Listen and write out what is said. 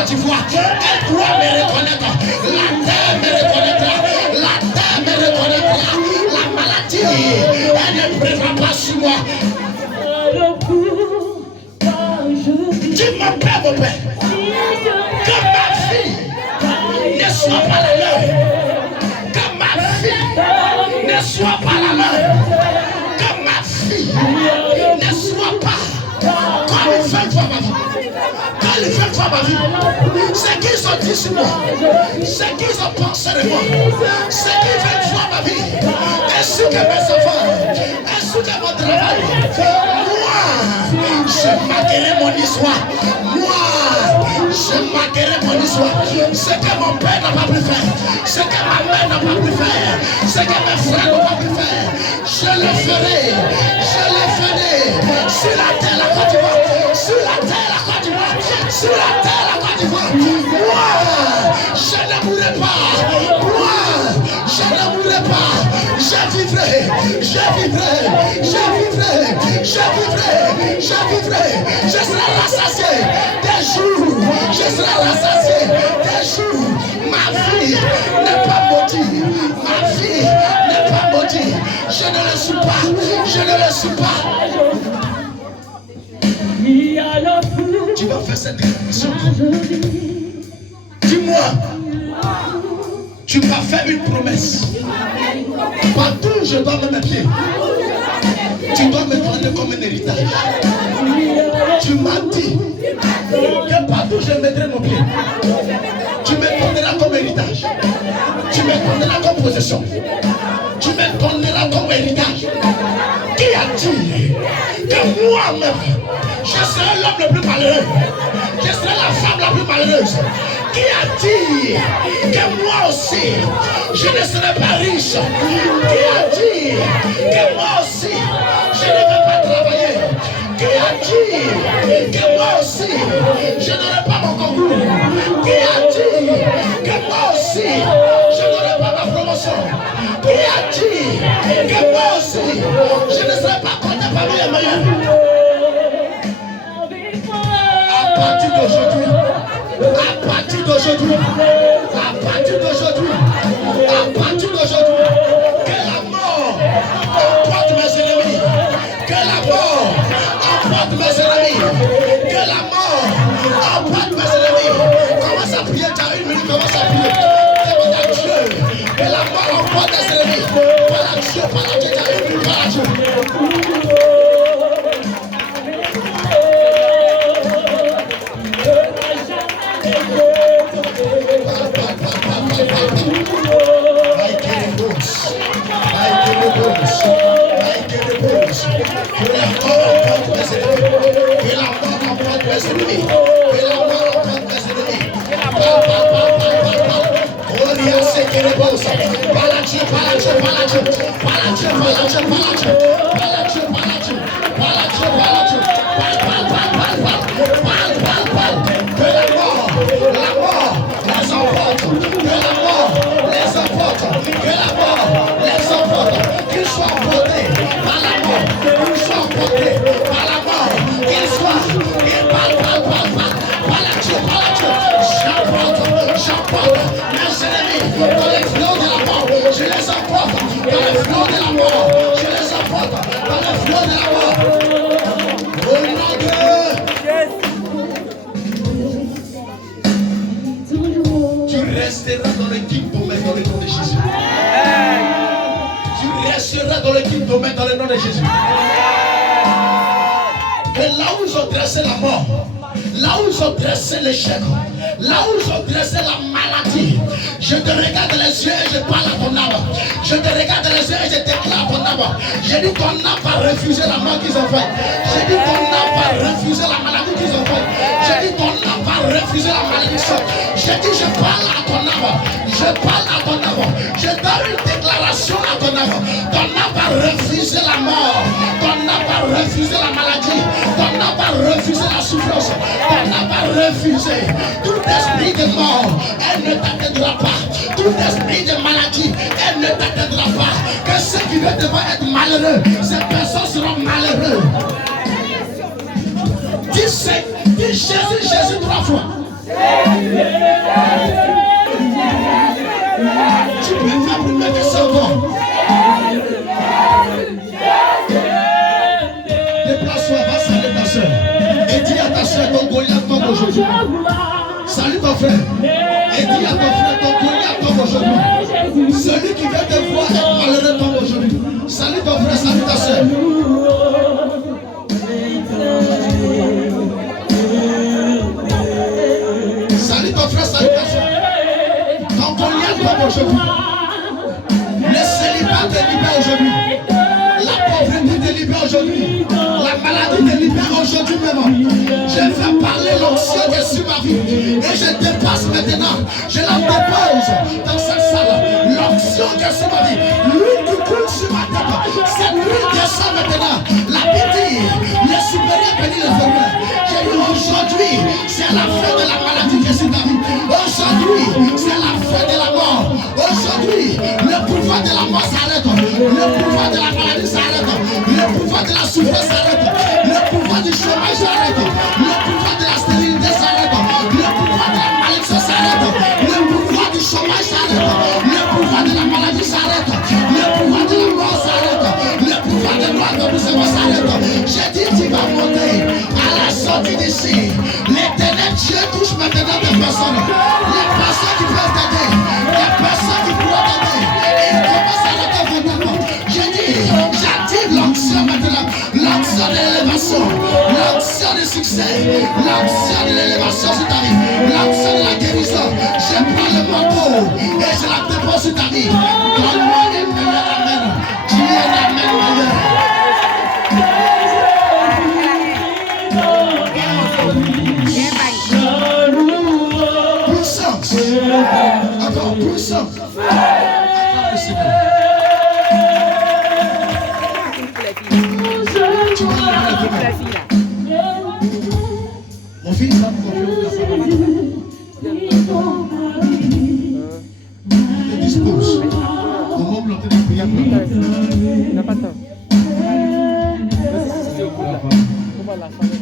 Côte d'Ivoire, elle doit me reconnaître. La terre me reconnaîtra. La terre me reconnaîtra. La maladie, elle ne prendra pas sur moi. Dis mon père, que ma fille ne soit pas la leur. Que ma fille ne soit pas la leur. Que ma fille ne soit pas comme une femme pour ma vie. Quand ils veulent voir ma vie, c'est qu'ils ont dit sur moi, c'est qu'ils ont pensé de moi, c'est qu'ils veulent voir ma vie, ainsi que mes enfants, ainsi que mon travail. Moi, je marquerai mon histoire. Moi, je marquerai mon histoire. Ce que mon père n'a pas pu faire, ce que ma mère n'a pas pu faire, ce que mes frères n'ont pas pu faire, je le ferai. Je le ferai sur la terre, la Côte d'Ivoire, sur la terre, la Côte d'Ivoire, sur la terre, la Côte d'Ivoire. Moi, je ne mourrai pas. Moi, je ne mourrai pas. Je vivrai, je vivrai, je vivrai, je vivrai, je vivrai. Je serai rassasié des jours, je serai rassasié des jours. Ma vie n'est pas maudite, ma vie n'est pas maudite. Je ne le suis pas, je ne le suis pas. Tu vas faire cette déclaration. Dis-moi, tu m'as fait une promesse. Partout où je dois mettre mes pieds, tu dois me donner comme un héritage. Tu m'as dit que partout où je mettrai mon pied, tu me donneras comme héritage. Tu me donneras comme possession. Tu me donneras comme héritage. Qui a dit que moi-même, je serai l'homme le plus malheureux? Je serai la femme la plus malheureuse. Qui a dit que moi aussi, je ne serai pas riche? Qui a dit que moi aussi, je ne vais pas travailler? Qui a dit que moi aussi, je n'aurai pas mon concours? Qui a dit que moi aussi, je n'aurai pas ma promotion? Qui a dit que moi aussi, je ne serai pas compté parmi les meilleurs? À partir d'aujourd'hui, à partir d'aujourd'hui, à partir d'aujourd'hui, à partir d'aujourd'hui, que la mort emporte mes ennemis, que la mort emporte mes ennemis, que la mort emporte mes ennemis. Commence à prier, tu as une minute, commence à prier. Demande à Dieu que la mort emporte tes ennemis. Par la Dieu, par la Dieu, tu as une minute, par la Dieu. Dans le nom de Jésus. Et là où ils ont dressé la mort, là où ils ont dressé l'échec, là où ils ont dressé la maladie, je te regarde les yeux et je parle à ton âme. Je te regarde les yeux et je déclare ton âme. Je dis ton âme va refuser la mort qu'ils ont faite. Je dis ton âme va refuser la maladie qu'ils ont faite. Je dis ton âme va refuser la malédiction. Je dis je parle à ton âme. Je parle à ton âme. Je donne une déclaration à ton âme. Ton âme va refuser la mort. Ton âme va refuser la maladie. Ton âme va refuser la souffrance. Ton âme va refuser tout esprit de mort. Elle ne t'atteindra pas. Tout esprit de maladie, elle ne t'atteindra pas. Que ceux qui veulent devoir être malheureux, ces personnes seront malheureux. Dis Jésus, Jésus 3 fois. Tu peux faire plus de 100 ans. Déplace-toi, va saluer ta soeur. Et dis à ta soeur, ton Goliath tombe aujourd'hui. Salut ton frère. Et dis à ton frère, ton Goliath tombe aujourd'hui. Celui qui vient te voir être malheureux tombe aujourd'hui. Salut ton frère, salut ta soeur. Salut ton frère, salut ta soeur. Ton Goliath tombe aujourd'hui. Le célibat te libère aujourd'hui. La pauvreté te libère aujourd'hui. La maladie te libère aujourd'hui même. Je vais parler l'onction qui est sur ma vie. Et je dépasse maintenant. Je la dépose dans cette salle. L'onction qui est sur ma vie. L'huile qui coule sur ma tête. Cette huile descend maintenant. La Bible, les supérieurs bénis les fermeurs. J'ai dit aujourd'hui, c'est la fin de la maladie qui est sur ta vie. Aujourd'hui, c'est la fin de la mort. Aujourd'hui, le pouvoir de la mort s'arrête. Le pouvoir de la maladie s'arrête. Le pouvoir de la souffrance s'arrête. Le pouvoir du chômage s'arrête. Le pouvoir de la stérilité s'arrête. Le pouvoir de la malédiction s'arrête. Le pouvoir du chômage s'arrête. Le pouvoir de la maladie s'arrête. Le pouvoir de la mort s'arrête. Le pouvoir de la mort s'arrête. J'ai dit tu vas monter à la sortie d'ici. L'éternel Dieu touche maintenant des personnes. Les personnes qui peuvent t'aider. Les personnes qui pourront t'aider. Et il commence à l'aider vraiment. J'ai dit, j'active l'onction maintenant. L'onction de l'élévation. L'onction du succès. L'onction de l'élévation sur ta vie. L'onction de la guérison. Je prends le manteau et je la dépose sur ta vie. Donne-moi un meilleur amen. Dis un amen meilleur. Puissance. Encore puissance. Encore le Seigneur. Tu vas lever la main. Mon fils, ça me confirme la parole. Je dispose. Au moment où l'on te prière. Il n'a pas de temps. C'est au bout là. On va la faire.